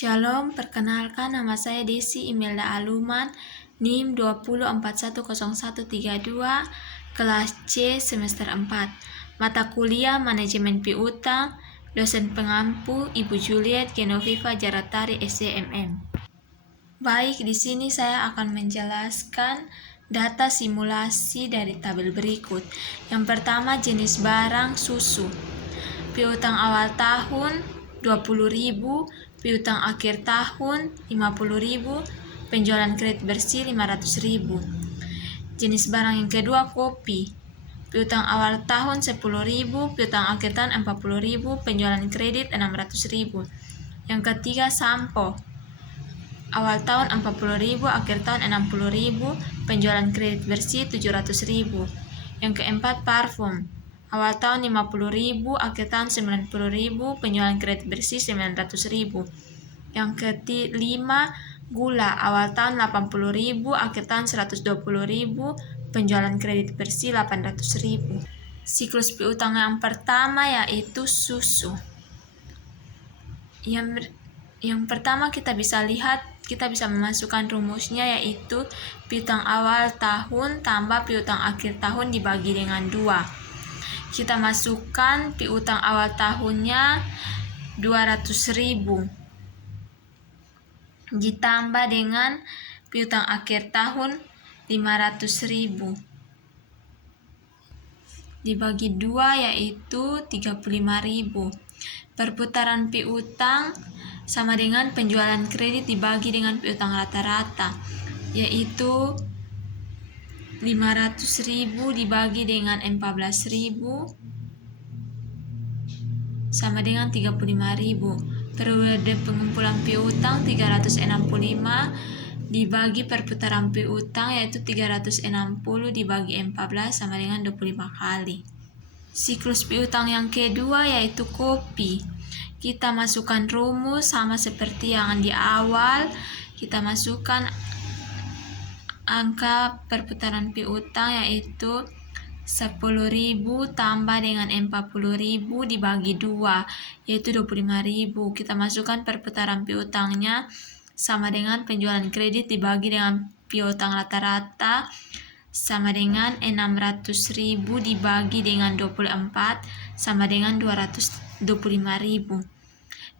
Shalom, perkenalkan nama saya Desi Imelda Aluman, NIM 20410132, kelas C semester 4. Mata kuliah Manajemen Piutang, dosen pengampu Ibu Juliet Genoviva Jaratari SCMM. Baik, di sini saya akan menjelaskan data simulasi dari tabel berikut. Yang pertama, jenis barang susu. Piutang awal tahun 20.000, piutang akhir tahun 50.000, penjualan kredit bersih 500.000. Jenis barang yang kedua, kopi. Piutang awal tahun 10.000, piutang akhir tahun 40.000, penjualan kredit 600.000. Yang ketiga, sampo. Awal tahun 40.000, akhir tahun 60.000, penjualan kredit bersih 700.000. Yang keempat, parfum. Awal tahun 50.000, akhir tahun 90.000, penjualan kredit bersih 900.000. Yang kelima, gula. Awal tahun 80.000, akhir tahun 120.000, penjualan kredit bersih 800.000. Siklus piutang yang pertama yaitu susu. Yang pertama kita bisa memasukkan rumusnya, yaitu piutang awal tahun tambah piutang akhir tahun dibagi dengan 2. Kita masukkan piutang awal tahunnya 200.000 ditambah dengan piutang akhir tahun 500.000 dibagi 2, yaitu 35.000. Perputaran piutang sama dengan penjualan kredit dibagi dengan piutang rata-rata, yaitu 500.000 dibagi dengan 14.000 sama dengan 35.000. Periode pengumpulan piutang 365 dibagi perputaran piutang, yaitu 360 dibagi 14 sama dengan 25 kali. Siklus piutang yang kedua yaitu kopi. Kita masukkan rumus sama seperti yang di awal. Kita masukkan angka perputaran piutang, yaitu 10.000 tambah dengan 40.000 dibagi 2, yaitu 25.000. Kita masukkan perputaran piutangnya sama dengan penjualan kredit dibagi dengan piutang rata-rata sama dengan 600.000 dibagi dengan 24 sama dengan 225.000.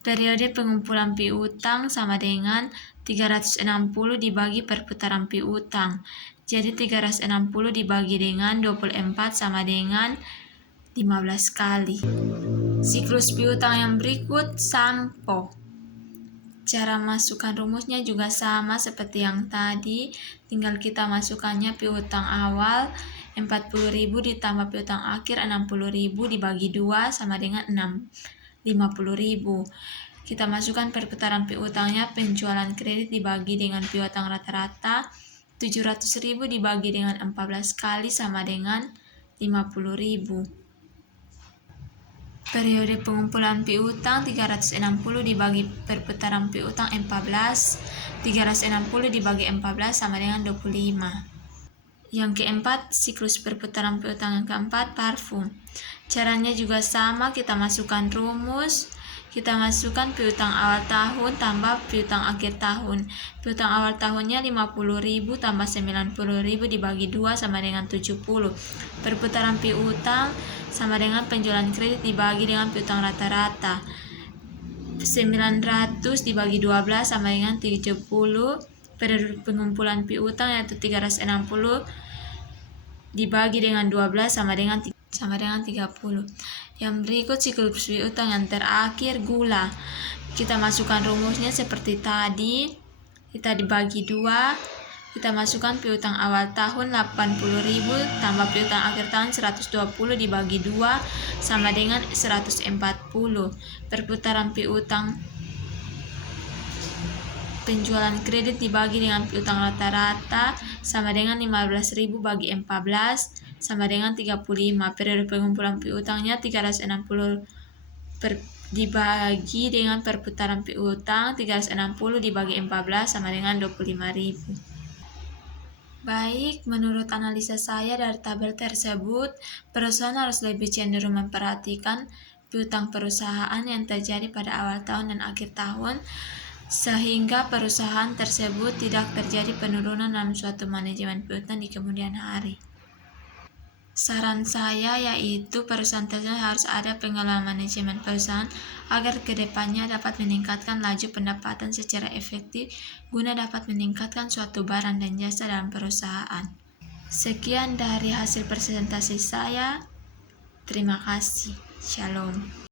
Periode pengumpulan piutang sama dengan 360 dibagi perputaran piutang. Jadi 360 dibagi dengan 24 sama dengan 15 kali. Siklus piutang yang berikut, sampo. Cara masukkan rumusnya juga sama seperti yang tadi, tinggal kita masukkannya piutang awal 40.000 ditambah piutang akhir 60.000 dibagi 2 sama dengan 50.000. Kita masukkan perputaran piutangnya penjualan kredit dibagi dengan piutang rata-rata, 700.000 dibagi dengan 14 kali sama dengan 50.000. Periode pengumpulan piutang 360 dibagi perputaran piutang 14, 360 dibagi 14 sama dengan 25. Yang keempat, siklus perputaran piutang yang keempat, parfum. Caranya juga sama, kita masukkan rumus. Kita masukkan piutang awal tahun tambah piutang akhir tahun. Piutang awal tahunnya 50.000 tambah 90.000 dibagi 2 sama dengan 70. Perputaran piutang sama dengan penjualan kredit dibagi dengan piutang rata-rata. 900 dibagi 12 sama dengan 70. Periode pengumpulan piutang yaitu 360 dibagi dengan 12 sama dengan 30. Yang berikut siklus piutang yang terakhir, gula. Kita masukkan rumusnya seperti tadi. Kita dibagi 2. Kita masukkan piutang awal tahun 80.000 tambah piutang akhir tahun 120 dibagi 2 sama dengan 140. Perputaran piutang penjualan kredit dibagi dengan piutang rata-rata sama dengan 15.000 bagi 14 sama dengan 35. Periode pengumpulan piutangnya 360 dibagi dengan perputaran piutang 360 dibagi 14 sama dengan 25.000. Baik, menurut analisa saya dari tabel tersebut, perusahaan harus lebih cenderung memperhatikan piutang perusahaan yang terjadi pada awal tahun dan akhir tahun sehingga perusahaan tersebut tidak terjadi penurunan dalam suatu manajemen piutang di kemudian hari. Saran saya yaitu perusahaan tersebut harus ada pengelolaan manajemen perusahaan agar kedepannya dapat meningkatkan laju pendapatan secara efektif guna dapat meningkatkan suatu barang dan jasa dalam perusahaan. Sekian dari hasil presentasi saya. Terima kasih. Shalom.